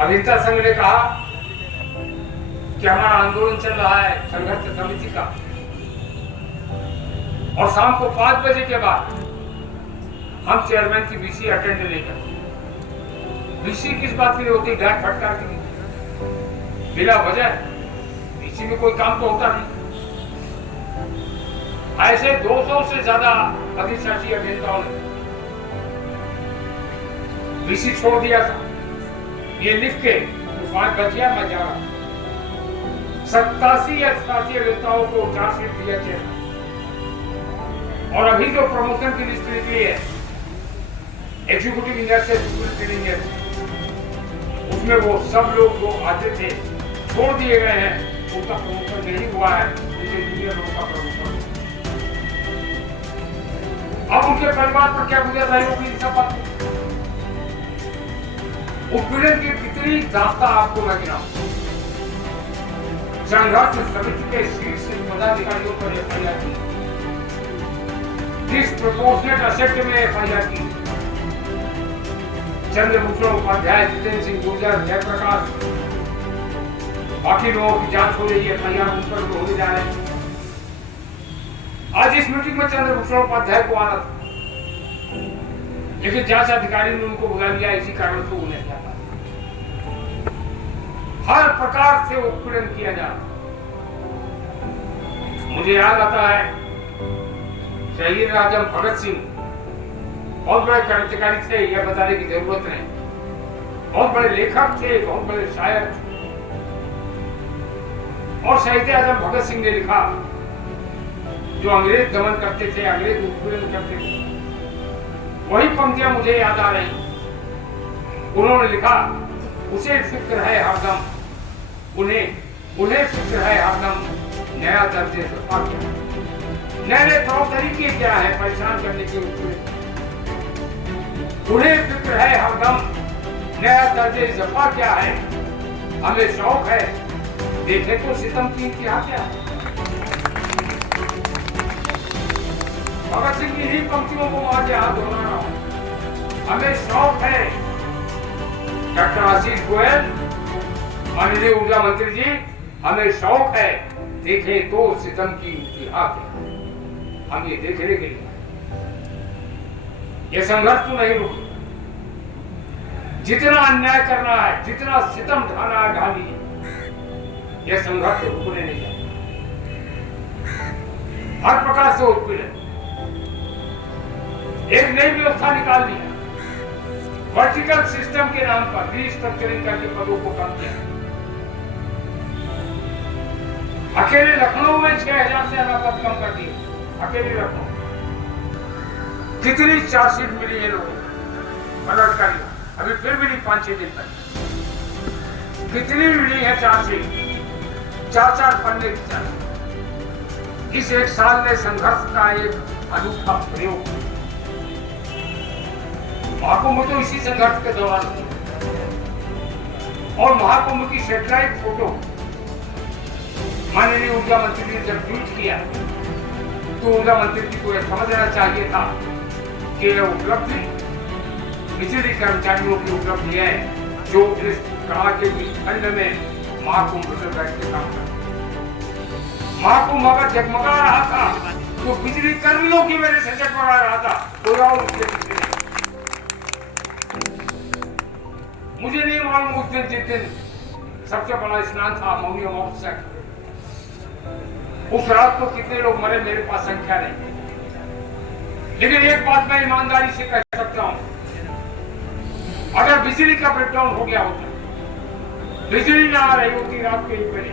अभियंता संघ ने कहा कि हमारा आंदोलन चल रहा है संघर्ष समिति का, और शाम को 5 बजे के बाद हम चेयरमैन की बीसी अटेंड नहीं करते। बीसी किस बात के लिए होती है? डांट फटकार के लिए, बिना वजह। बीसी में कोई काम तो होता नहीं। ऐसे 200 से ज्यादा अधिशासी अभियंताओं ने बीसी छोड़ दिया था। ये लिख के 5 बजे मैं जा रहा हूं। 87 या 88 अभियंताओं को चार्जशीट दिया चेयरमैन, और अभी जो प्रमोशन की लिस्ट निकली है एग्जीक्यूटिव इंजीनियर से सिविल इंजीनियर, उसमें वो सब लोग जो आते थे छोड़ दिए गए हैं, उनका प्रमोशन नहीं हुआ है, उनके जूनियर लोगों का प्रमोशन। अब उनके परिवार पर क्या गुजर होगी सब बात। उत्पीड़न की कितनी दास्ता आपको मैं गिनाऊं। संघर्ष समिति के शीर्ष पदाधिकारियों पर एफआईआर की, डिस्प्रपोर्शनेट असेट में एफआईआर की। चंद्रभूषण उपाध्याय, जितेंद्र सिंह गुर्जर, जयप्रकाश, बाकी लोगों की जांच हो रही है, एफआईआर उन पर होने जा रहे हैं। आज इस मीटिंग में चंद्रभूषण उपाध्याय को आना था, लेकिन जांच अधिकारी ने उनको बुला लिया, इसी कारण से उन्हें क्या था। हर प्रकार से उत्पीड़न किया जा रहा। मुझे याद आता है शहीद आजम भगत सिंह बहुत बड़े क्रांतिकारी थे, यह बताने की जरूरत नहीं। बहुत बड़े लेखक थे, बहुत बड़े शायर थे। और शहीद आजम भगत सिंह ने लिखा, जो अंग्रेज दमन करते थे, अंग्रेज उत्पीड़न करते थे, वही पंक्तियां मुझे याद आ रही। उन्होंने लिखा, उसे फिक्र है हरदम, उन्हें फिक्र है हरदम नया दर्जे सफा क्या, नए तौर तरीके क्या है परेशान करने के उत्पीड़न। उन्हें फिक्र है हरदम नया दर्जे सफा क्या है, हमें शौक है देखे तो सितम की इंतहा क्या है। भगत सिंह की ही पंक्तियों को आज याद होना रहा हूं। हमें शौक है, डॉक्टर आशीष गोयल, माननीय ऊर्जा मंत्री जी, हमें शौक है देखे तो सितम की इंतहा क्या। हम ये देखने के लिए ये संघर्ष तो नहीं रुके। जितना अन्याय करना है, जितना सितम ढाना है ढालिए, यह संघर्ष रुकने नहीं जाता। हर प्रकार से उत्पीड़न, एक नई व्यवस्था निकाल दी है, वर्टिकल सिस्टम के नाम पर रीस्ट्रक्चरिंग करके पदों को कम किया। अकेले लखनऊ में 6000 से ज्यादा पद कम कर दिए, अकेले लखनऊ। कितनी चार्जशीट मिली है लोगों को, पदाधिकारी अभी फिर मिली 5-6 दिन तक। कितनी मिली है चार्जशीट, 4-4 पन्ने की चार्जशीट। इस एक साल में संघर्ष का एक अनूठा प्रयोग। महाकुंभ तो इसी संघर्ष के दौरान थी, और महाकुंभ की सैटेलाइट फोटो माननीय ऊर्जा मंत्री ने जब ट्वीट किया, तो ऊर्जा मंत्री जी को यह समझना चाहिए था कि यह उपलब्धि बिजली कर्मचारियों की उपलब्धि है, जो इस कड़ाके की ठंड में महाकुंभ में बैठ के काम करते। महाकुंभ अगर जगमगा रहा था तो बिजली कर्मियों की वजह से जगमगा रहा था, कोई और उसके पीछे नहीं। मुझे नहीं मालूम उस दिन जिस दिन सबसे बड़ा स्नान था मौनी अमावस्या, उस रात को कितने लोग मरे, मेरे पास संख्या नहीं। लेकिन एक बात मैं ईमानदारी से कह सकता हूं, अगर बिजली का ब्रेकडाउन हो गया होता, बिजली ना आ रही होती रात के 1 बजे,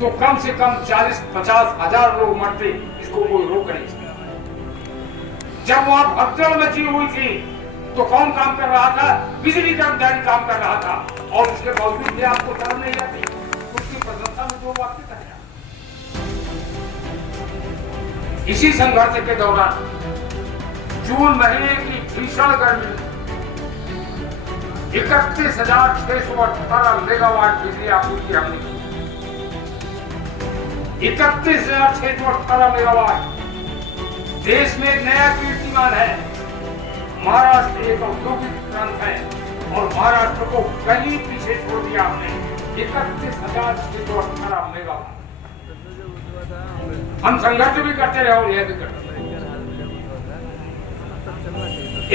तो कम से कम 40-50 हजार लोग मरते, इसको कोई रोक नहीं सकता। जब वहां भगदड़ मची हुई थी तो कौन काम कर रहा था? बिजली कर्मचारी काम कर रहा था, और उसके बावजूद भी आपको शर्म नहीं आती उसकी प्रशंसा में जो वाक्य कहा। इसी संघर्ष के दौरान जून महीने की भीषण गर्मी 31,618 मेगावाट बिजली आपूर्ति हमने की। 31,618 मेगावाट। देश में एक नया कीर्तिमान है। महाराष्ट्र एक औद्योगिक प्रांत है, और महाराष्ट्र को कहीं पीछे छोड़ दिया आपने। 31,618 मेगावाट। हम संघर्ष भी करते रहे और यह भी करते रहे।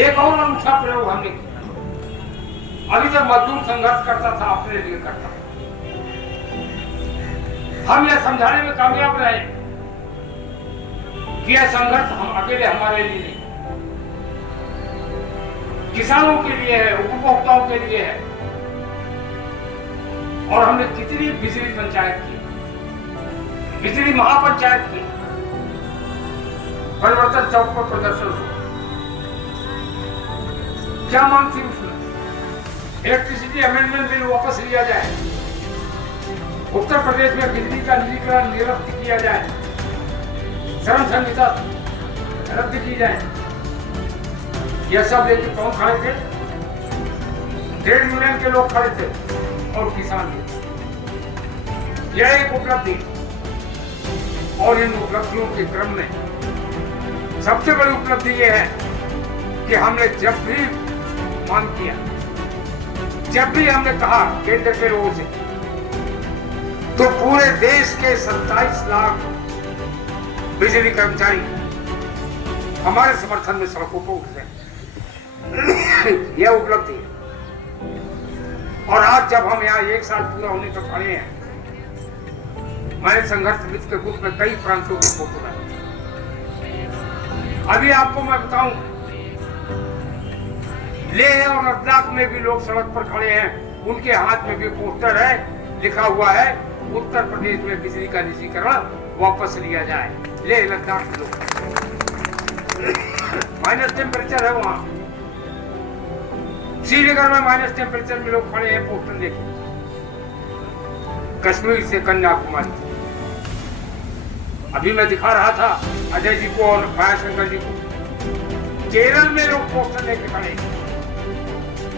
एक और अनूठा प्रयोग हमने किया। अभी तक मजदूर संघर्ष करता था, अपने लिए करता था। हम यह समझाने में कामयाब रहे कि यह संघर्ष हम अकेले हमारे लिए नहीं, किसानों के लिए है, उपभोक्ताओं के लिए है। और हमने कितनी बिजली पंचायत की, बिजली महापंचायत की, परिवर्तन चौक पर प्रदर्शन हुआ। क्या मांग थी उसमें? इलेक्ट्रिसिटी अमेंडमेंट बिल वापस लिया जाए, उत्तर प्रदेश में बिजली का निजीकरण निरस्त किया जाए, श्रम संहिता रद्द की जाए। यह सब लेकर कौन खड़े थे? ट्रेड यूनियन के लोग खड़े थे और किसान भी। यह एक उपलब्धि, और इन उपलब्धियों के क्रम में सबसे बड़ी उपलब्धि यह है कि हमने जब भी मांग किया, जब भी हमने कहा केंद्र के लोगों से, तो पूरे देश के 27 लाख बिजली कर्मचारी हमारे समर्थन में सड़कों पर उतरे। यह उपलब्धि है। और आज जब हम यहाँ 1 साल पूरा होने तक खड़े हैं, मैंने संघर्ष समिति के ग्रुप में कई प्रांतों की फोटो डाली। अभी आपको मैं बताऊं, लेह और लद्दाख में भी लोग सड़क पर खड़े हैं, उनके हाथ में भी पोस्टर है, लिखा हुआ है उत्तर प्रदेश में बिजली का निजीकरण वापस लिया जाए। लेह लद्दाख के लोग माइनस टेम्परेचर है वहां, श्रीनगर में माइनस टेम्परेचर में लोग खड़े हैं, पोस्टर लेके। कश्मीर से कन्याकुमारी, अभी मैं दिखा रहा था अजय जी को और मायाशंकर जी को, केरल में लोग पोस्टर लेके खड़े हैं।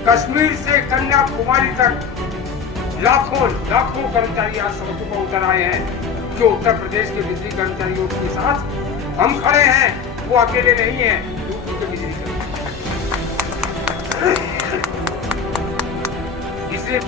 कश्मीर से कन्याकुमारी तक लाखों लाखों कर्मचारी आज सड़कों पर उतर आए हैं। जो उत्तर प्रदेश के बिजली कर्मचारियों के साथ हम खड़े हैं, वो अकेले नहीं है, दूसरों के बिजली कर्मचारी। इसलिए